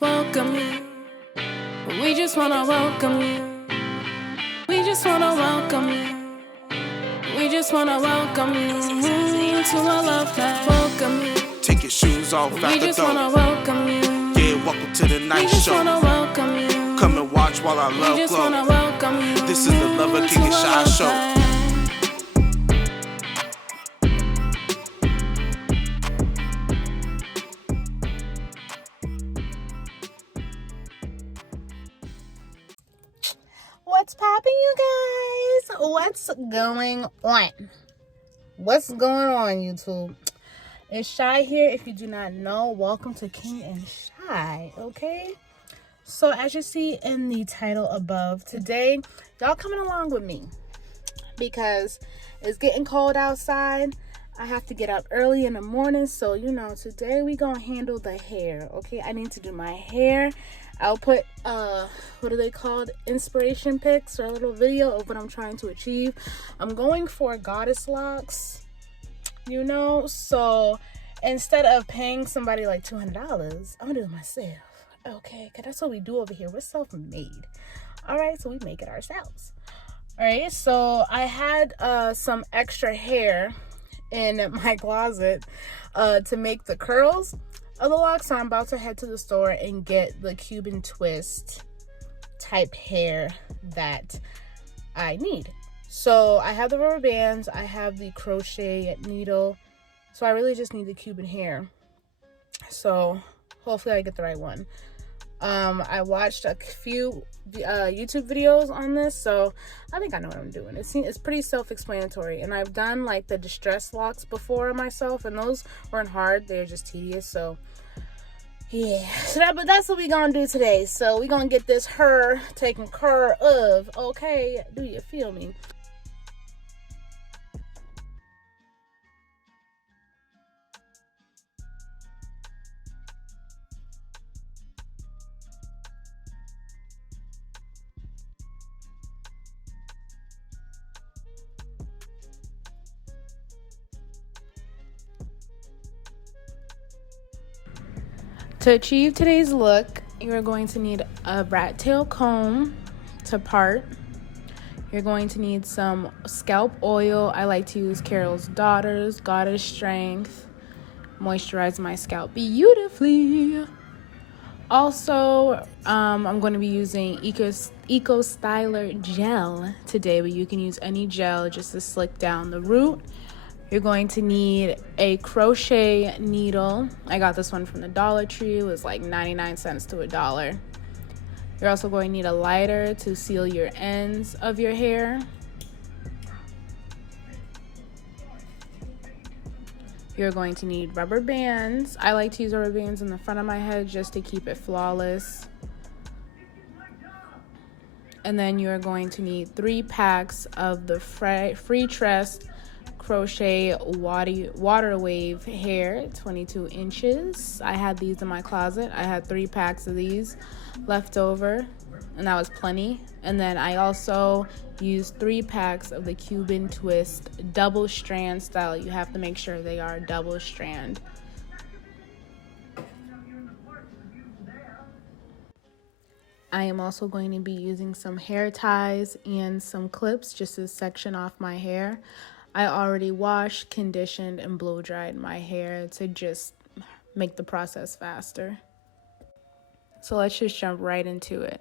welcome you. We just wanna welcome you. We just wanna welcome you. We just wanna welcome you to our love life. Welcome you. Take your shoes off We at the just door. wanna welcome you. Yeah, welcome to the We night just show. wanna welcome you. Come and watch while our We love just wanna glow. welcome you. This is the Lover, King, and to our Chyy love show. life. What's popping, you guys? What's going on? What's going on, YouTube? It's Chyy here. If you do not know, welcome to King and Chyy, okay? So as you see in the title above, today, y'all coming along with me because it's getting cold outside. I have to get up early in the morning, so today we gonna handle the hair, okay? I need to do my hair. I'll put what are they called, inspiration pics, or a little video of what I'm trying to achieve. I'm going for goddess locks, so instead of paying somebody like $200, I'm gonna do it myself, okay? Because that's what we do over here. We're self-made. All right, so we make it ourselves. All right, so I had some extra hair in my closet to make the curls of the locks, so I'm about to head to the store and get the Cuban twist type hair that I need. So I have the rubber bands, I have the crochet needle, so I really just need the Cuban hair. So hopefully I get the right one. I watched a few YouTube videos on this, so I think I know what I'm doing. It's pretty self-explanatory, and I've done like the distress locks before myself, and those weren't hard. They're just tedious. So yeah, but that's what we gonna do today. So we gonna get this hair taken care of, okay? Do you feel me? To achieve today's look, you're going to need a rat tail comb to part. You're going to need some scalp oil. I like to use Carol's Daughters, Goddess Strength. Moisturize my scalp beautifully. Also, I'm going to be using Eco Styler gel today, but you can use any gel just to slick down the root. You're going to need a crochet needle. I got this one from the Dollar Tree. It was like 99 cents to $1. You're also going to need a lighter to seal your ends of your hair. You're going to need rubber bands. I like to use rubber bands in the front of my head just to keep it flawless. And then you're going to need 3 packs of the free tress crochet water wave hair, 22 inches. I had these in my closet. I had 3 packs of these left over, and that was plenty. And then I also used 3 packs of the Cuban twist double strand style. You have to make sure they are double strand. I am also going to be using some hair ties and some clips just to section off my hair. I already washed, conditioned, and blow dried my hair to just make the process faster. So let's just jump right into it.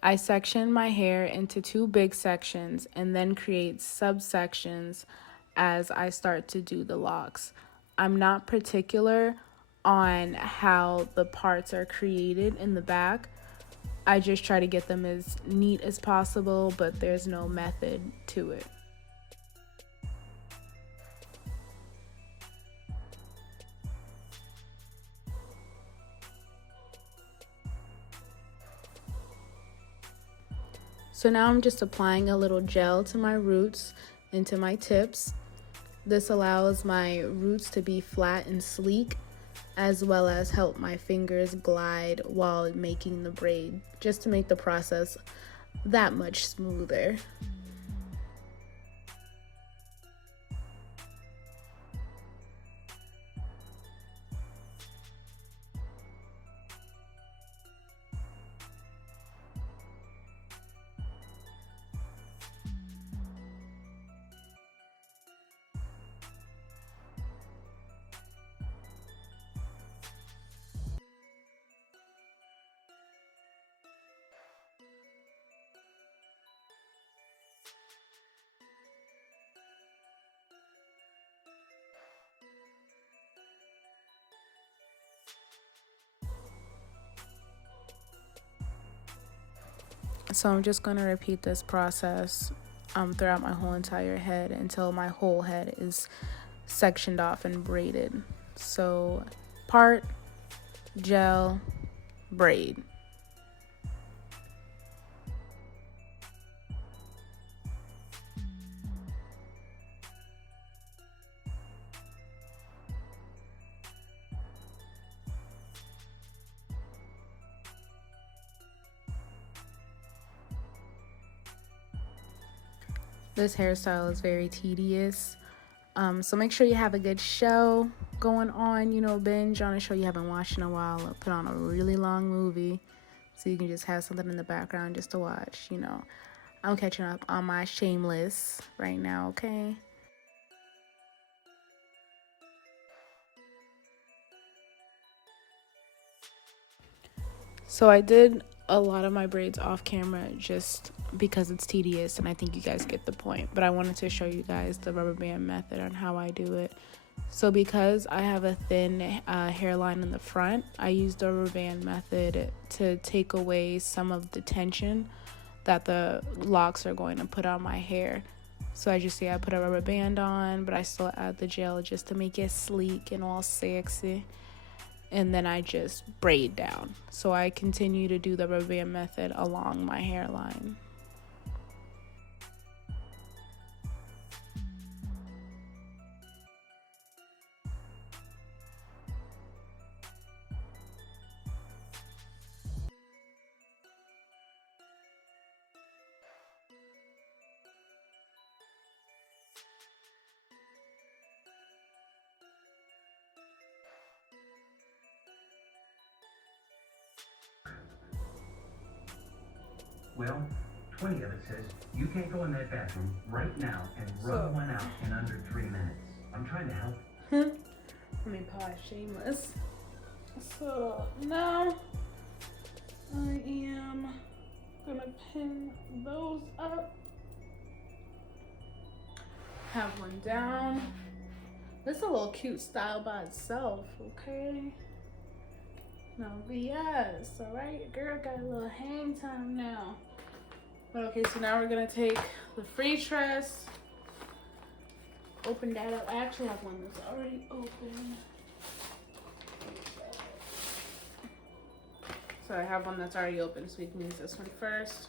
I section my hair into 2 big sections and then create subsections as I start to do the locks. I'm not particular on how the parts are created in the back. I just try to get them as neat as possible, but there's no method to it. So now I'm just applying a little gel to my roots and to my tips. This allows my roots to be flat and sleek, as well as help my fingers glide while making the braid, just to make the process that much smoother. So I'm just going to repeat this process throughout my whole entire head until my whole head is sectioned off and braided. So part, gel, braid. This hairstyle is very tedious. So make sure you have a good show going on, you know, binge on a show you haven't watched in a while, or put on a really long movie so you can just have something in the background just to watch, you know. I'm catching up on my Shameless right now, okay? So I did a lot of my braids off camera just because it's tedious and I think you guys get the point. But I wanted to show you guys the rubber band method on how I do it. So because I have a thin hairline in the front, I use the rubber band method to take away some of the tension that the locks are going to put on my hair. So as you see, I put a rubber band on, but I still add the gel just to make it sleek and all sexy. And then I just braid down. So I continue to do the rubber band method along my hairline. Well, 20 of it says you can't go in that bathroom right now and rub one out in under 3 minutes. I'm trying to help. Let me pause Shameless. So now I am gonna pin those up. Have one down. This is a little cute style by itself, okay? No BS, alright? Your girl got a little hang time now. But okay, so now we're gonna take the free tress, open that up. I actually have one that's already open. So I have one that's already open, so we can use this one first.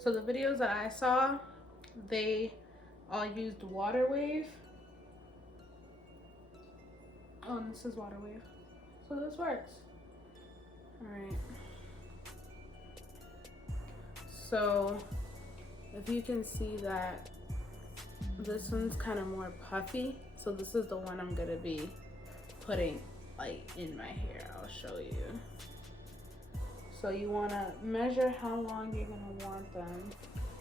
So the videos that I saw, they all used water wave. Oh, and this is water wave. So this works. Alright. So if you can see that this one's kind of more puffy. So this is the one I'm gonna be putting like in my hair. I'll show you. So you wanna measure how long you're gonna want them.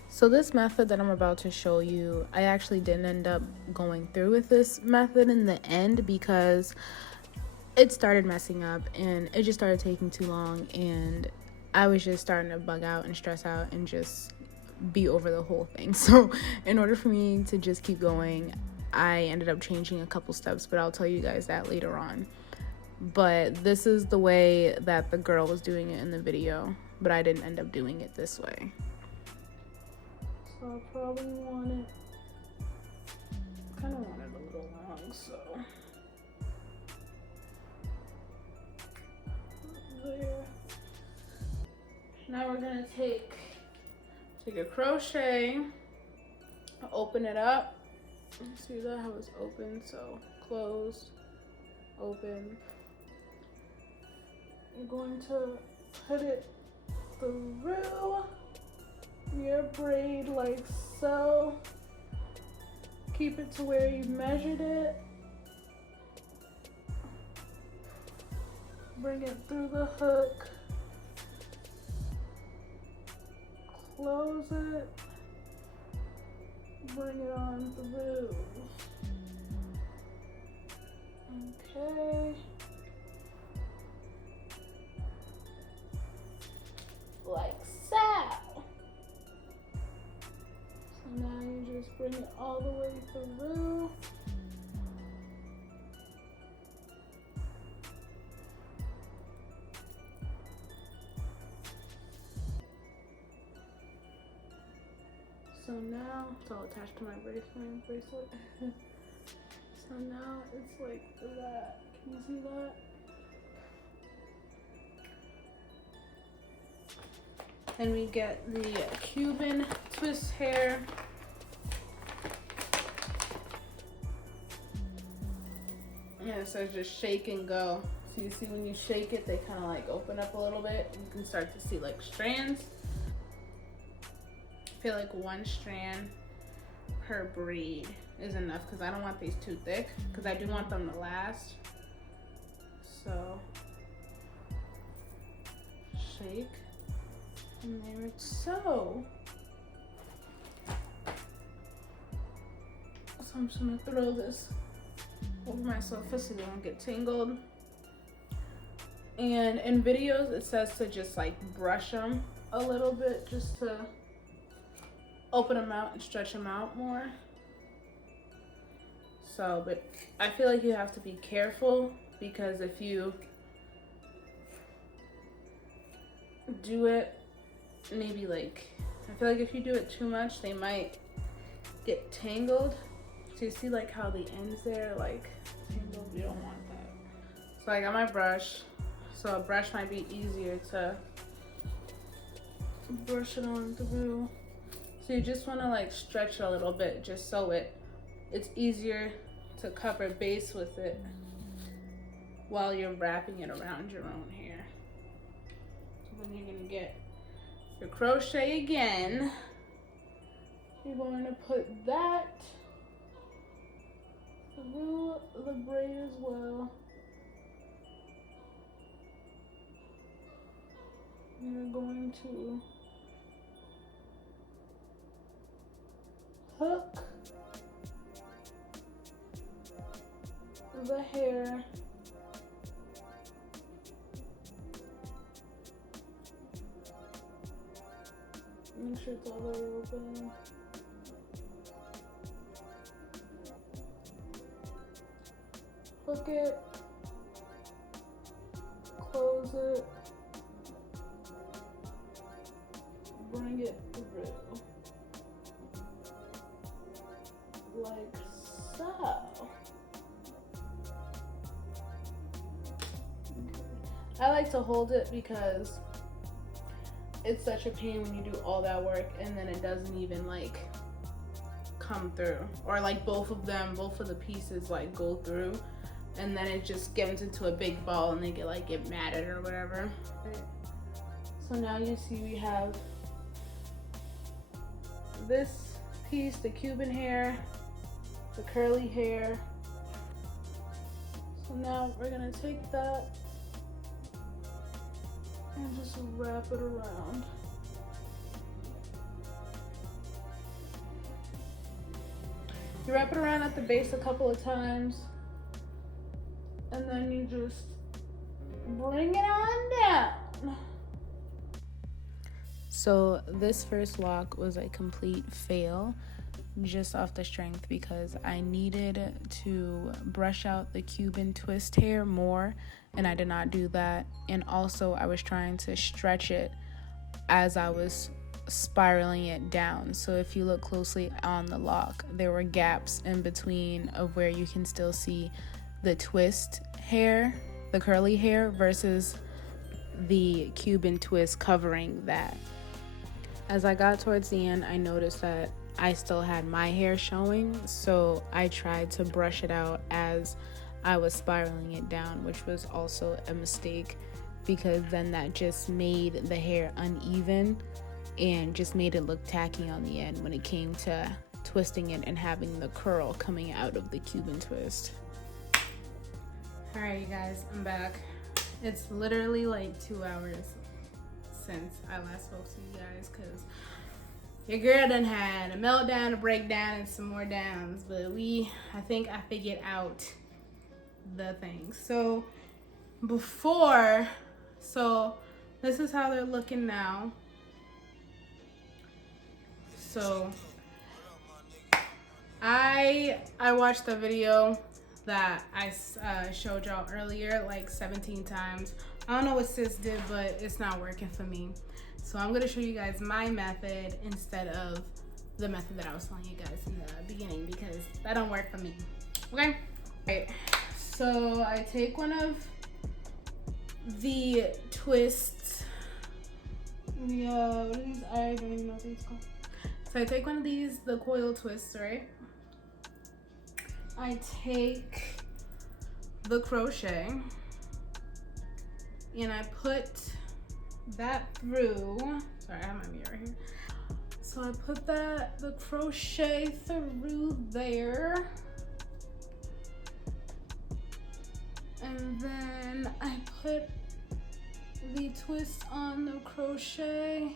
So this method that I'm about to show you, I actually didn't end up going through with this method in the end because it started messing up and it just started taking too long, and I was just starting to bug out and stress out and just be over the whole thing. So in order for me to just keep going, I ended up changing a couple steps, but I'll tell you guys that later on. But this is the way that the girl was doing it in the video, but I didn't end up doing it this way. So I probably want it, kind of want it a little long, so there. Now we're gonna take a crochet, open it up. See that how it's open? So close, open. You're going to put it through your braid like so. Keep it to where you measured it. Bring it through the hook. Close it. Bring it on through. Okay. Like so. So now you just bring it all the way through. So now it's all attached to my bracelet. So now it's like that. Can you see that? And we get the Cuban twist hair. Yeah, it says just shake and go. So you see when you shake it, they kind of like open up a little bit. You can start to see like strands. I feel like one strand per braid is enough because I don't want these too thick because I do want them to last. So shake, and there it's so. So I'm just gonna throw this over myself so they don't get tangled. And in videos it says to just like brush them a little bit just to open them out and stretch them out more. So, but I feel like you have to be careful because if you do it maybe like, I feel like if you do it too much they might get tangled. So you see like how the ends there like tangled? You don't want that. So I got my brush. So a brush might be easier to brush it on through. So you just want to like stretch a little bit just so it's easier to cover base with it while you're wrapping it around your own hair. So then you're gonna get your crochet again. You're going to put that through the braid as well. You're going to hook the hair make sure it's all the way open. Hook it, close it, bring it through like so. I like to hold it because it's such a pain when you do all that work and then it doesn't even like come through, or like both of the pieces like go through and then it just gets into a big ball and they get matted or whatever. So now you see we have this piece, the Cuban hair, the curly hair. So now we're gonna take that and just wrap it around. You wrap it around at the base a couple of times and then you just bring it on down. So this first lock was a complete fail just off the strength because I needed to brush out the Cuban twist hair more and I did not do that, and also I was trying to stretch it as I was spiraling it down. So if you look closely on the lock, there were gaps in between of where you can still see the twist hair, the curly hair, versus the Cuban twist covering that. As I got towards the end, I noticed that I still had my hair showing, so I tried to brush it out as I was spiraling it down, which was also a mistake because then that just made the hair uneven and just made it look tacky on the end when it came to twisting it and having the curl coming out of the Cuban twist. Alright, you guys, I'm back. It's literally like 2 hours since I last spoke to you guys because your girl done had a meltdown, a breakdown, and some more downs, but I think I figured out the things. So this is how they're looking now. So I watched the video that I showed y'all earlier like 17 times. I don't know what sis did, but it's not working for me. So I'm gonna show you guys my method instead of the method that I was telling you guys in the beginning, because that don't work for me. Okay? Alright, so I take one of the twists. Yeah, what are these? I don't even know what these called. So I take one of these, the coil twists, right? I take the crochet and I put that through. Sorry, I have my mirror here. So I put the crochet through there. And then I put the twist on the crochet.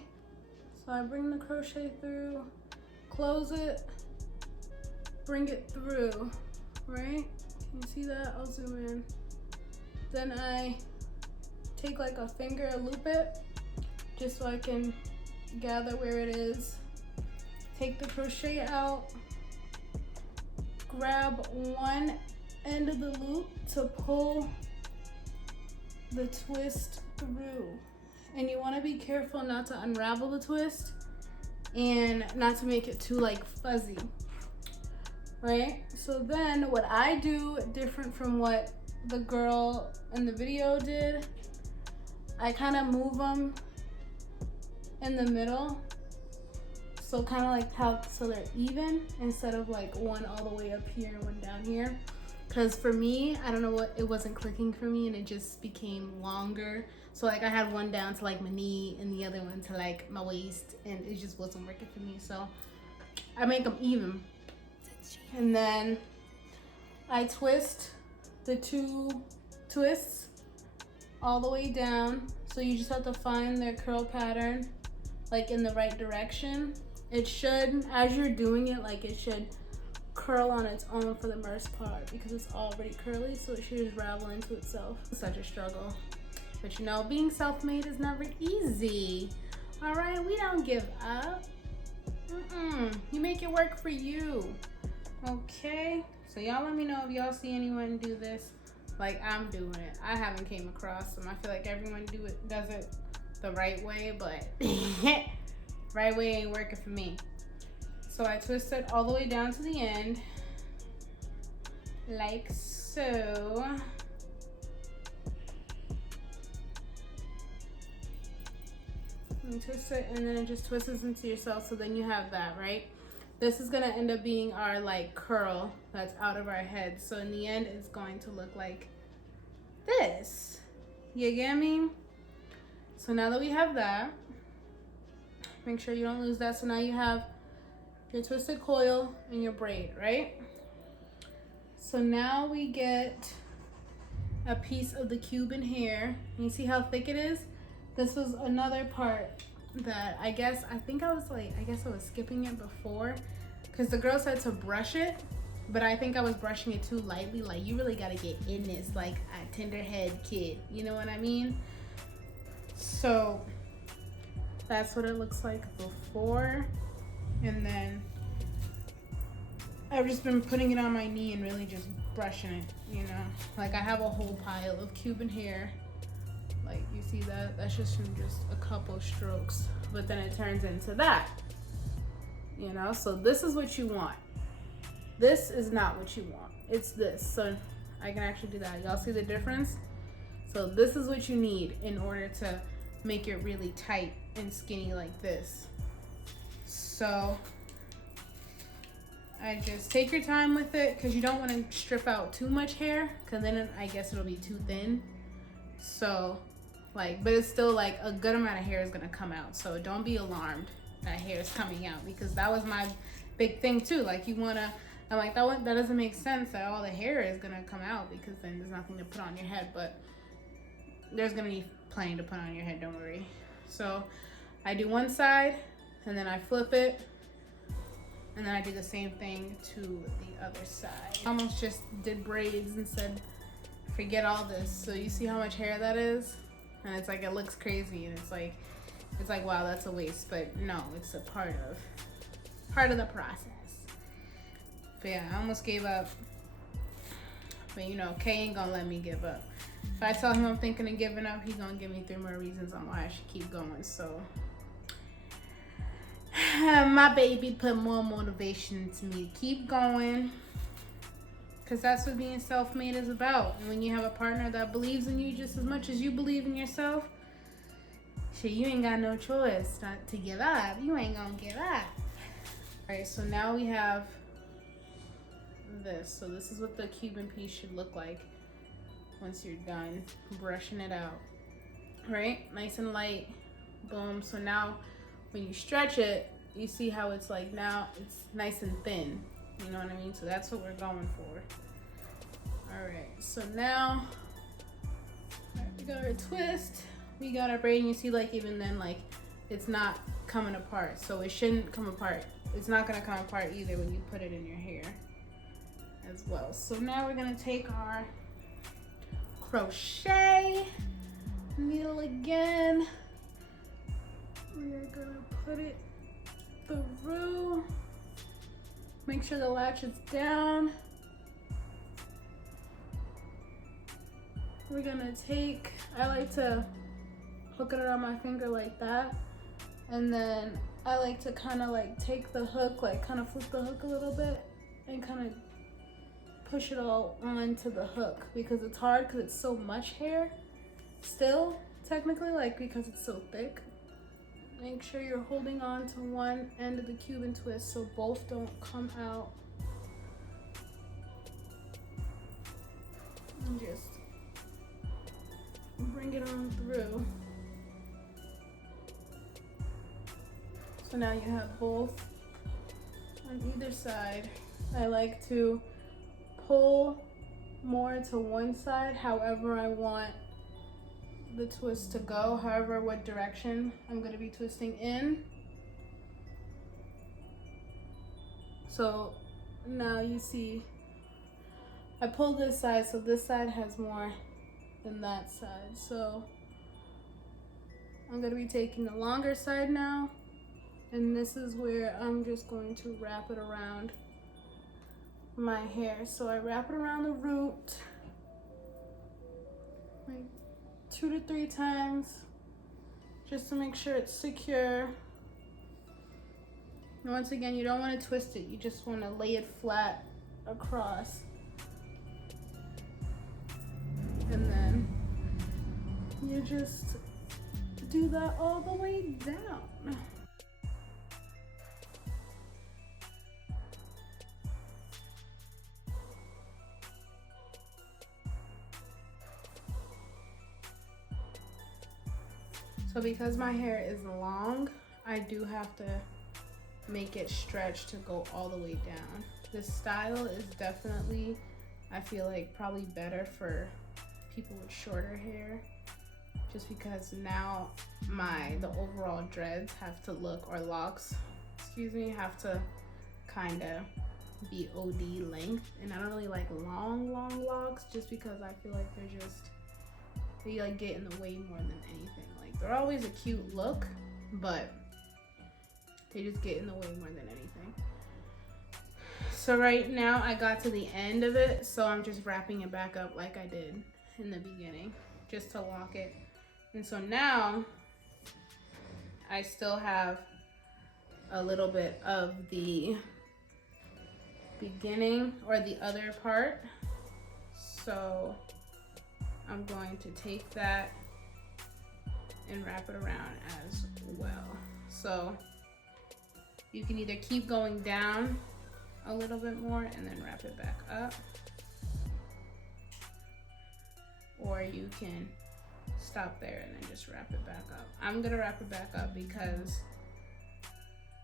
So I bring the crochet through, close it, bring it through, right? Can you see that? I'll zoom in. Then I take like a finger, loop it, just so I can gather where it is. Take the crochet out, grab one end of the loop to pull the twist through. And you want to be careful not to unravel the twist and not to make it too like fuzzy, right? So then what I do different from what the girl in the video did, I kind of move them in the middle. So kind of like how, so they're even instead of like one all the way up here and one down here. Cause for me, I don't know what, it wasn't clicking for me and it just became longer. So like I had one down to like my knee and the other one to like my waist, and it just wasn't working for me. So I make them even. And then I twist the two twists all the way down. So you just have to find their curl pattern like in the right direction. It should, as you're doing it, like it should curl on its own for the most part because it's already curly, so it should just ravel into itself. It's such a struggle. But you know, being self-made is never easy. All right, we don't give up. You make it work for you. Okay, so y'all let me know if y'all see anyone do this like I'm doing it. I haven't came across them. I feel like everyone does it the right way, but right way ain't working for me. So I twist it all the way down to the end, like so. And twist it, and then it just twists into yourself, so then you have that, right? This is gonna end up being our like curl that's out of our head. So in the end, it's going to look like this. You get me? So now that we have that, make sure you don't lose that. So now you have your twisted coil and your braid, right? So now we get a piece of the Cuban hair. You see how thick it is? This was another part that I guess I was skipping it before because the girl said to brush it, but I think I was brushing it too lightly. Like, you really gotta get in this like a tenderhead kid, you know what I mean? So that's what it looks like before. And then I've just been putting it on my knee and really just brushing it, you know? Like, I have a whole pile of Cuban hair. Like, you see that? That's just from just a couple strokes. But then it turns into that, you know? So this is what you want. This is not what you want. It's this. So I can actually do that. Y'all see the difference? So this is what you need in order to make it really tight and skinny like this. So I just take your time with it because you don't want to strip out too much hair because then I guess it'll be too thin. So like, but it's still like a good amount of hair is gonna come out. So don't be alarmed that hair is coming out, because that was my big thing too. Like, you wanna, I'm like, that doesn't make sense that all the hair is gonna come out, because then there's nothing to put on your head. But there's gonna be plenty to put on your head, don't worry. So I do one side and then I flip it, and then I do the same thing to the other side. I almost just did braids and said forget all this. So you see how much hair that is, and it's like, it looks crazy, and it's like wow, that's a waste. But no, it's a part of the process. But yeah, I almost gave up, but you know, Kay ain't gonna let me give up. If I tell him I'm thinking of giving up, he's gonna give me 3 more reasons on why I should keep going. So my baby put more motivation into me to keep going. Because that's what being self-made is about. And when you have a partner that believes in you just as much as you believe in yourself, shit, you ain't got no choice not to give up. You ain't gonna give up. Alright, so now we have this. So this is what the Cuban piece should look like once you're done brushing it out. Right? Nice and light. Boom. So now when you stretch it, you see how it's like now it's nice and thin. You know what I mean? So that's what we're going for. Alright, so now we got our twist. We got our braid, and you see like even then like it's not coming apart. So it shouldn't come apart. It's not gonna come apart either when you put it in your hair as well. So now we're gonna take our crochet needle again. We are gonna put it through. Make sure the latch is down. We're gonna take, I like to hook it around my finger like that. And then I like to kind of like take the hook, like kind of flip the hook a little bit and kind of push it all onto the hook because it's hard because it's so much hair still, technically, like because it's so thick. Make sure you're holding on to one end of the Cuban twist so both don't come out. And just bring it on through. So now you have both on either side. I like to pull more to one side, however I want the twist to go, however what direction I'm going to be twisting in. So now you see I pull this side, so this side has more than that side. So I'm going to be taking the longer side now, and this is where I'm just going to wrap it around my hair. So I wrap it around the root like 2 to 3 times just to make sure it's secure. And once again, you don't want to twist it, you just want to lay it flat across. And then you just do that all the way down. So because my hair is long, I do have to make it stretch to go all the way down. This style is definitely, I feel like, probably better for people with shorter hair, just because now the overall dreads have to look, or locks, excuse me, have to kind of be OD length. And I don't really like long locks just because I feel like they like get in the way more than anything. Like they're always a cute look, but they just get in the way more than anything. So right now I got to the end of it, so I'm just wrapping it back up like I did in the beginning, just to lock it. And so now I still have a little bit of the beginning, or the other part. So I'm going to take that and wrap it around as well. So you can either keep going down a little bit more and then wrap it back up, or you can stop there and then just wrap it back up. I'm gonna wrap it back up because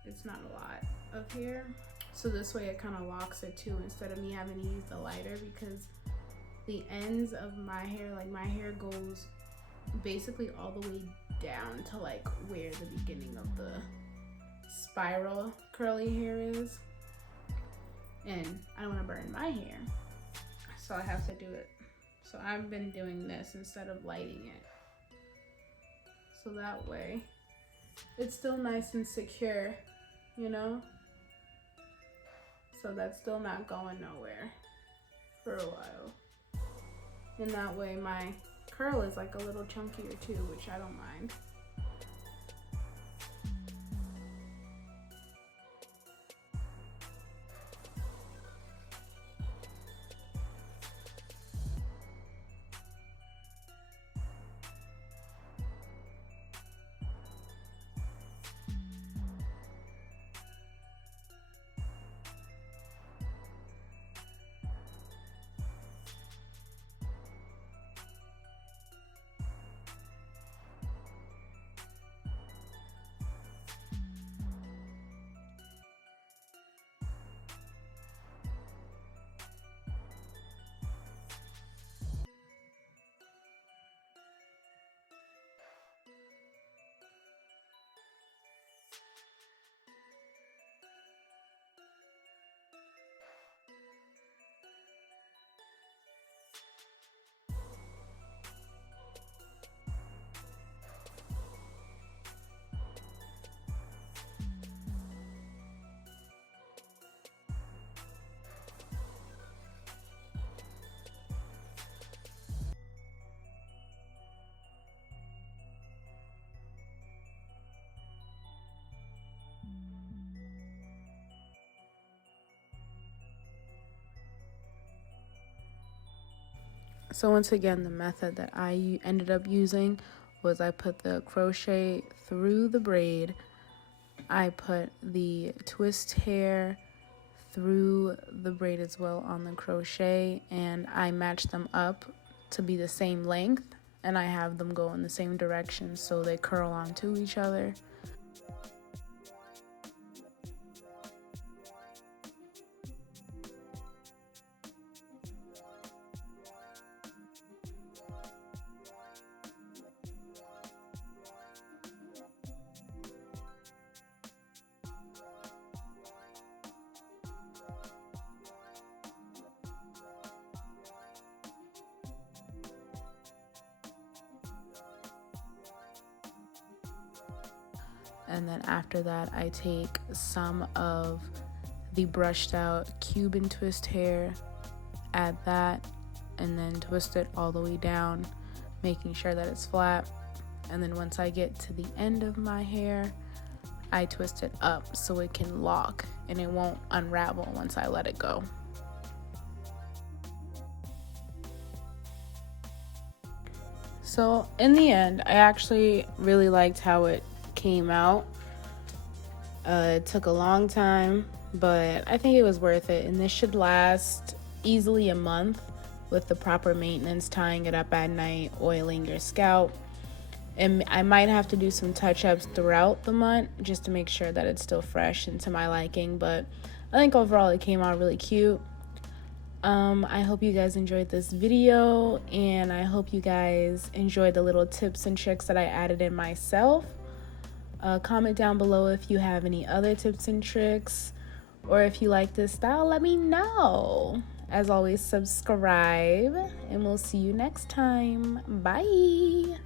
it's not a lot of hair. So this way it kind of locks it too, instead of me having to use the lighter, because the ends of my hair, like my hair goes basically all the way down to like where the beginning of the spiral curly hair is. And I don't want to burn my hair, so I have to do it. So I've been doing this instead of lighting it. So that way it's still nice and secure, you know? So that's still not going nowhere for a while. And that way my curl is like a little chunkier too, which I don't mind. So once again, the method that I ended up using was I put the crochet through the braid, I put the twist hair through the braid as well on the crochet, and I matched them up to be the same length, and I have them go in the same direction so they curl onto each other. And then after that, I take some of the brushed out Cuban twist hair, add that, and then twist it all the way down, making sure that it's flat. And then once I get to the end of my hair, I twist it up so it can lock and it won't unravel once I let it go. So in the end, I actually really liked how it came out. It took a long time, but I think it was worth it, and this should last easily a month with the proper maintenance, tying it up at night, oiling your scalp. And I might have to do some touch-ups throughout the month just to make sure that it's still fresh and to my liking, but I think overall it came out really cute. I hope you guys enjoyed this video, and I hope you guys enjoyed the little tips and tricks that I added in myself. Comment down below if you have any other tips and tricks, or if you like this style, let me know. As always, subscribe, and we'll see you next time. Bye.